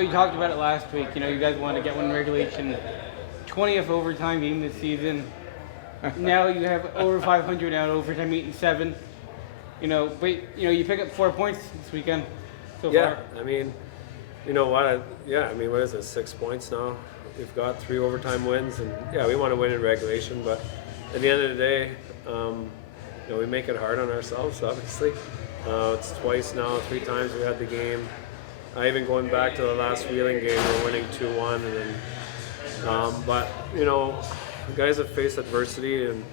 You talked about it last week. You guys wanted to get one in regulation. 20th overtime game this season. Now you have over 500 out, overtime 8 and 7. But you pick up 4 points this weekend so Yeah, far. I mean, you know what? What is it? 6 points now. We've got 3 overtime wins, and yeah, we want to win in regulation. But at the end of the day, we make it hard on ourselves. Obviously, it's twice now, 3 times we had the game. Even going back to the last Wheeling game, we're winning 2-1, and then, but guys have faced adversity, and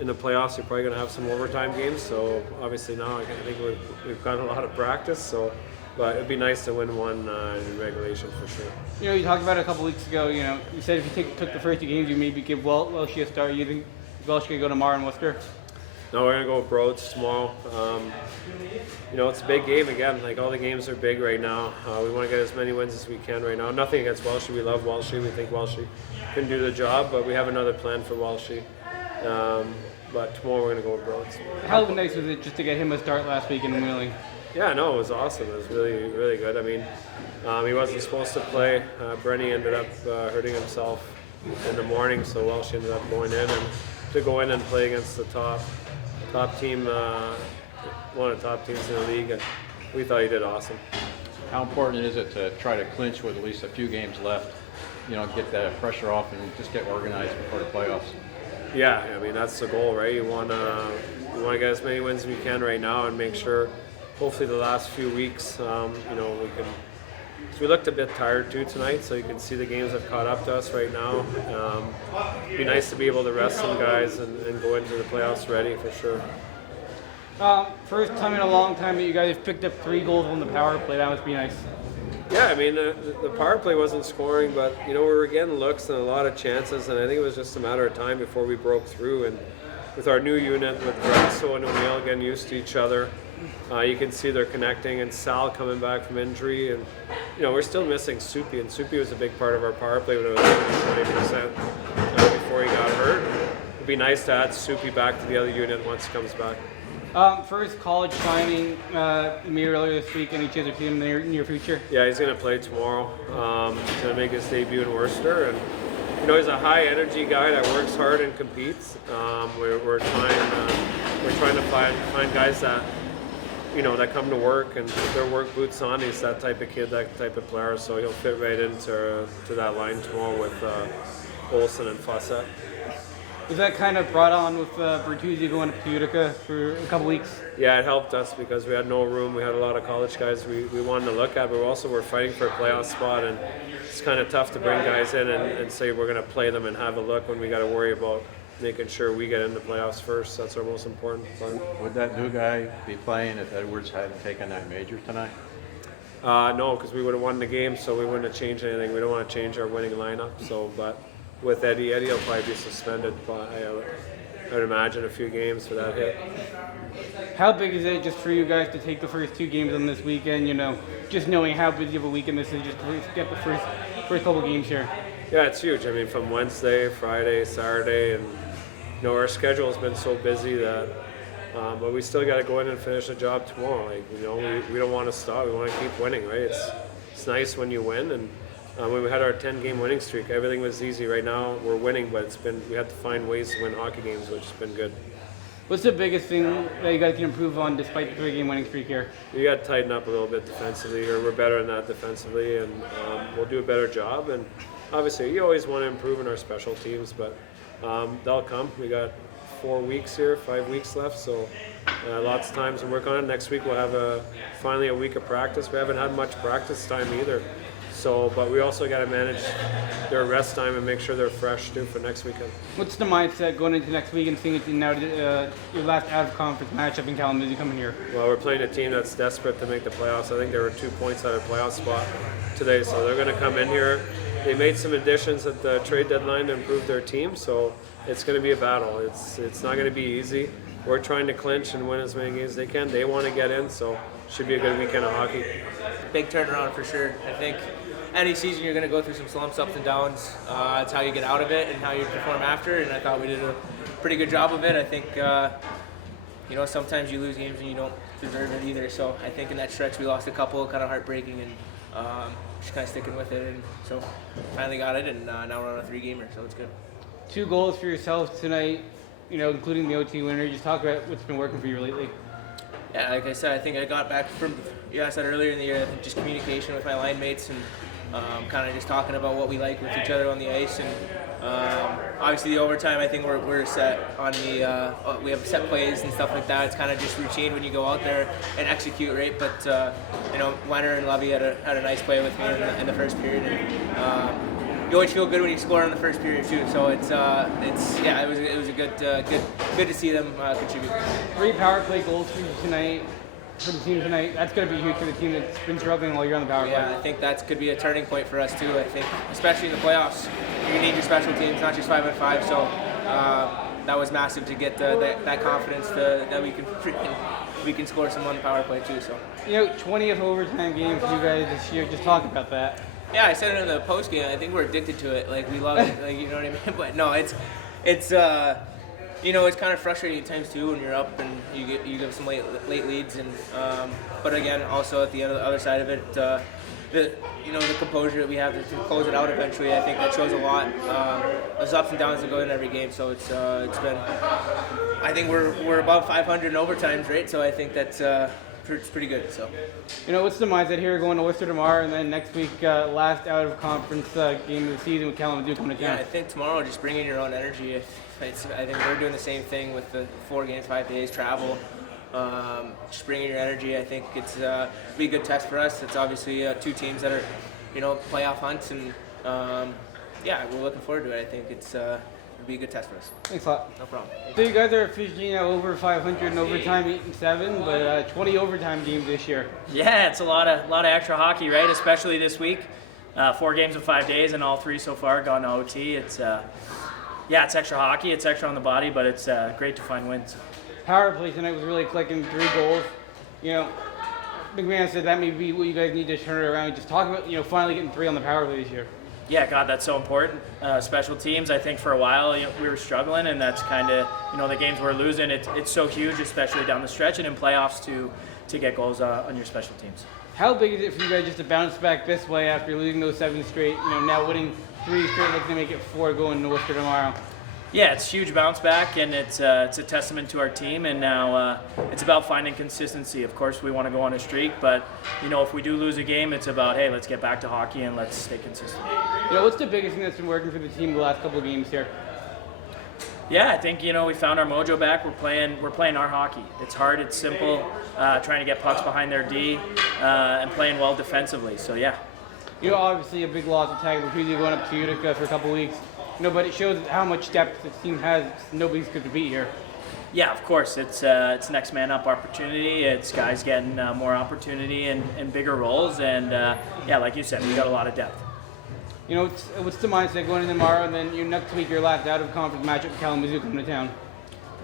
in the playoffs, you're probably going to have some overtime games. So obviously now, I think we've got a lot of practice. So, but it'd be nice to win one in regulation for sure. You talked about it a couple weeks ago. You said if you took the first 2 games, you maybe give Welshie a start. You think Welshie could go tomorrow in Worcester? No, we're going to go with Broads tomorrow. It's a big game again. Like, all the games are big right now. We want to get as many wins as we can right now. Nothing against Welshie. We love Welshie. We think Welshie can do the job, but we have another plan for Welshie. But tomorrow we're going to go with Broads. How nice was it just to get him a start last week in Wheeling? Yeah, no, it was awesome. It was really, really good. I mean, he wasn't supposed to play. Brenny ended up hurting himself in the morning, so Welshie ended up going in, and to go in and play against the top team, one of the top teams in the league, and we thought he did awesome. How important is it to try to clinch with at least a few games left, get that pressure off and just get organized before the playoffs? Yeah, I mean, that's the goal, right? You want to get as many wins as we can right now and make sure, hopefully the last few weeks, we can. We looked a bit tired too tonight, so you can see the games have caught up to us right now. It'd be nice to be able to rest some guys and go into the playoffs ready for sure. First time in a long time that you guys picked up 3 goals on the power play. That must be nice. Yeah, I mean, the power play wasn't scoring, but we were getting looks and a lot of chances, and I think it was just a matter of time before we broke through. And with our new unit, with Grasso and O'Neill getting used to each other, you can see they're connecting, and Sal coming back from injury, and we're still missing Soupy, and Soupy was a big part of our power play when it was 20% before he got hurt. It'd be nice to add Soupy back to the other unit once he comes back. First college signing made earlier this week. Any chance of seeing him in the near future? Yeah, he's going to play tomorrow. He's going to make his debut in Worcester, and he's a high energy guy that works hard and competes. We're trying to find guys that that come to work and put their work boots on. He's that type of kid, that type of player, so he'll fit right into that line tomorrow with Olsen and Fawcett. Was that kind of brought on with Bertuzzi going up to Utica for a couple weeks? Yeah, it helped us because we had no room. We had a lot of college guys we wanted to look at, but we're fighting for a playoff spot, and it's kind of tough to bring guys in and say we're going to play them and have a look when we got to worry about making sure we get into playoffs first. That's our most important part. Would that new guy be playing if Edwards hadn't taken that major tonight? No, because we would have won the game, so we wouldn't have changed anything. We don't want to change our winning lineup. But with Eddie will probably be suspended. I would imagine a few games for that hit. How big is it just for you guys to take the first 2 games on this weekend? Just knowing how busy of a weekend this is, just to get the first couple games here. Yeah, it's huge. I mean, from Wednesday, Friday, Saturday, and our schedule has been so busy that, but we still got to go in and finish the job tomorrow. We don't want to stop. We want to keep winning, right? It's nice when you win, and when we had our 10-game winning streak, everything was easy. Right now, we're winning, but we had to find ways to win hockey games, which has been good. What's the biggest thing that you guys can improve on despite the 3-game winning streak here? We got to tighten up a little bit defensively, or we're better than that defensively, and we'll do a better job. And obviously, you always want to improve in our special teams, but they'll come. We got 4 weeks here, 5 weeks left, so lots of time to work on it. Next week we'll have finally a week of practice. We haven't had much practice time either. So, but we also got to manage their rest time and make sure they're fresh too for next weekend. What's the mindset going into next week and seeing it now your last out-of-conference matchup in Kalamazoo coming here? Well, we're playing a team that's desperate to make the playoffs. I think they were 2 points out of playoff spot today, so they're going to come in here. They made some additions at the trade deadline to improve their team, so it's going to be a battle. It's not going to be easy. We're trying to clinch and win as many games as they can. They want to get in, so should be a good weekend of hockey. Big turnaround for sure. I think any season you're going to go through some slumps, ups and downs. It's how you get out of it and how you perform after, and I thought we did a pretty good job of it. I think, sometimes you lose games and you don't deserve it either. So I think in that stretch we lost a couple, kind of heartbreaking, and just kind of sticking with it, and so finally got it, and now we're on a 3-gamer, so it's good. 2 goals for yourself tonight, including the OT winner. Just talk about what's been working for you lately. Yeah, like I said, I think I got back from, I said earlier in the year, I think just communication with my line mates and kind of just talking about what we like with each other on the ice. And obviously the overtime, I think we're set on the, we have set plays and stuff like that. It's kind of just routine when you go out there and execute, right? But, Leonard and Lovey had a nice play with me in the first period. And, you always feel good when you score in the first period too. So it was a good to see them contribute. 3 power play goals for you tonight, for the team tonight. That's going to be huge for the team that's been struggling all year on the power play. Yeah, I think that could be a turning point for us too. I think, especially in the playoffs, you need your special teams, not just 5-on-5. So that was massive to get that confidence that we can score some on the power play too. So 20th overtime game for you guys this year. Just talk about that. Yeah, I said it in the post game. I think we're addicted to it. Like, we love it. Like, you know what I mean? But no, it's it's kind of frustrating at times too when you're up and you give some late leads. And but again, also at the other side of it, the composure that we have to close it out eventually. I think that shows a lot. There's ups and downs that go in every game. So it's been. I think we're above 500 in overtimes, right? So I think that's. It's pretty good. So, what's the mindset here going to Worcester tomorrow, and then next week, last out of conference game of the season with Kalamazoo coming to town? Yeah, I think tomorrow just bringing your own energy. I think we're doing the same thing with the 4 games, 5 days travel. Just bringing your energy. I think it's be a good test for us. It's obviously 2 teams that are, playoff hunts, and we're looking forward to it. I think it'll be a good test for us. Thanks a lot. No problem. So you guys are officially now over 500 in overtime, 8-7, but 20 overtime games this year. Yeah, it's a lot of extra hockey, right? Especially this week. 4 games in 5 days, and all 3 so far gone to OT. It's it's extra hockey. It's extra on the body, but it's great to find wins. Power play tonight was really clicking, 3 goals. McManus said that may be what you guys need to turn it around. Just talk about finally getting 3 on the power play this year. Yeah, God, that's so important. Special teams, I think for a while we were struggling, and that's kind of the games we're losing. It's so huge, especially down the stretch and in playoffs to get goals on your special teams. How big is it for you guys just to bounce back this way after losing those 7 straight? Now winning 3 straight, looking to make it 4 going to Worcester tomorrow. Yeah, it's a huge bounce back, and it's a testament to our team. And now it's about finding consistency. Of course, we want to go on a streak, but if we do lose a game, it's about hey, let's get back to hockey and let's stay consistent. What's the biggest thing that's been working for the team the last couple of games here? Yeah, I think we found our mojo back. We're playing our hockey. It's hard. It's simple. Trying to get pucks behind their D and playing well defensively. So yeah. Obviously a big loss of Taggart going up to Utica for a couple of weeks. But it shows how much depth the team has. Nobody's good to beat here. Yeah, of course. It's next man up opportunity. It's guys getting more opportunity and bigger roles. And like you said, we got a lot of depth. What's the mindset going in tomorrow, and then next week your last out of conference matchup with Kalamazoo coming to town?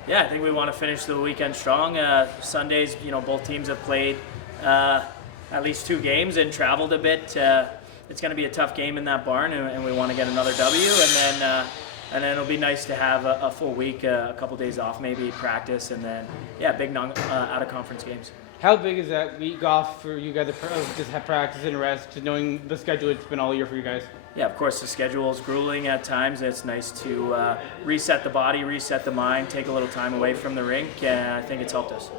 Yeah, I think we want to finish the weekend strong. Sundays, both teams have played at least 2 games and traveled a bit. It's going to be a tough game in that barn, and we want to get another W. And then it'll be nice to have a full week, a couple days off, maybe practice, and then big out of conference games. How big is that week off for you guys to just have practice and rest, just knowing the schedule it's been all year for you guys? Yeah, of course, the schedule is grueling at times. It's nice to reset the body, reset the mind, take a little time away from the rink, and I think it's helped us.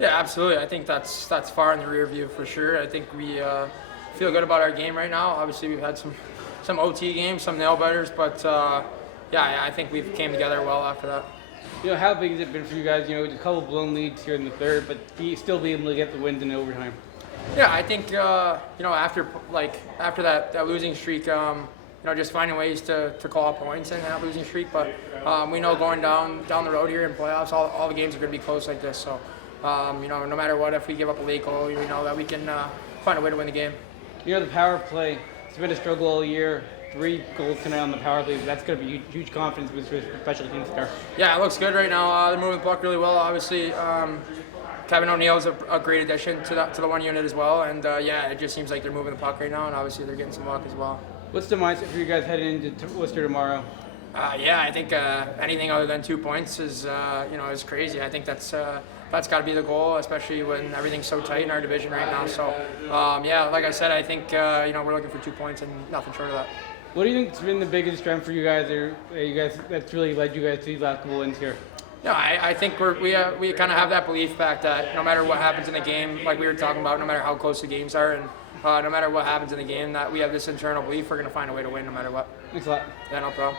Yeah, absolutely. I think that's far in the rear view for sure. I think we feel good about our game right now. Obviously, we've had some OT games, some nail biters, but I think we've came together well after that. How big has it been for you guys? A couple blown leads here in the third, but still be able to get the wins in overtime. Yeah, I think after that losing streak, just finding ways to claw points in that losing streak. But we know going down the road here in playoffs, all the games are going to be close like this. So no matter what, if we give up a late goal, we know that we can find a way to win the game. The power play, it's been a struggle all year. 3 goals tonight on the power play. That's going to be huge confidence boost for special teams there. Yeah, it looks good right now. They're moving the puck really well, obviously. Kevin O'Neill's a great addition to the 1 unit as well. And it just seems like they're moving the puck right now, and obviously they're getting some luck as well. What's the mindset for you guys heading into Worcester tomorrow? I think anything other than 2 points is crazy. I think that's that's got to be the goal, especially when everything's so tight in our division right now. So, yeah, like I said, I think we're looking for 2 points and nothing short of that. What do you think's been the biggest strength for you guys, or that's really led you guys to these last couple wins here? No, I think we kind of have that belief back that no matter what happens in the game, like we were talking about, no matter how close the games are, and no matter what happens in the game, that we have this internal belief we're going to find a way to win no matter what. Thanks a lot. Yeah, no problem.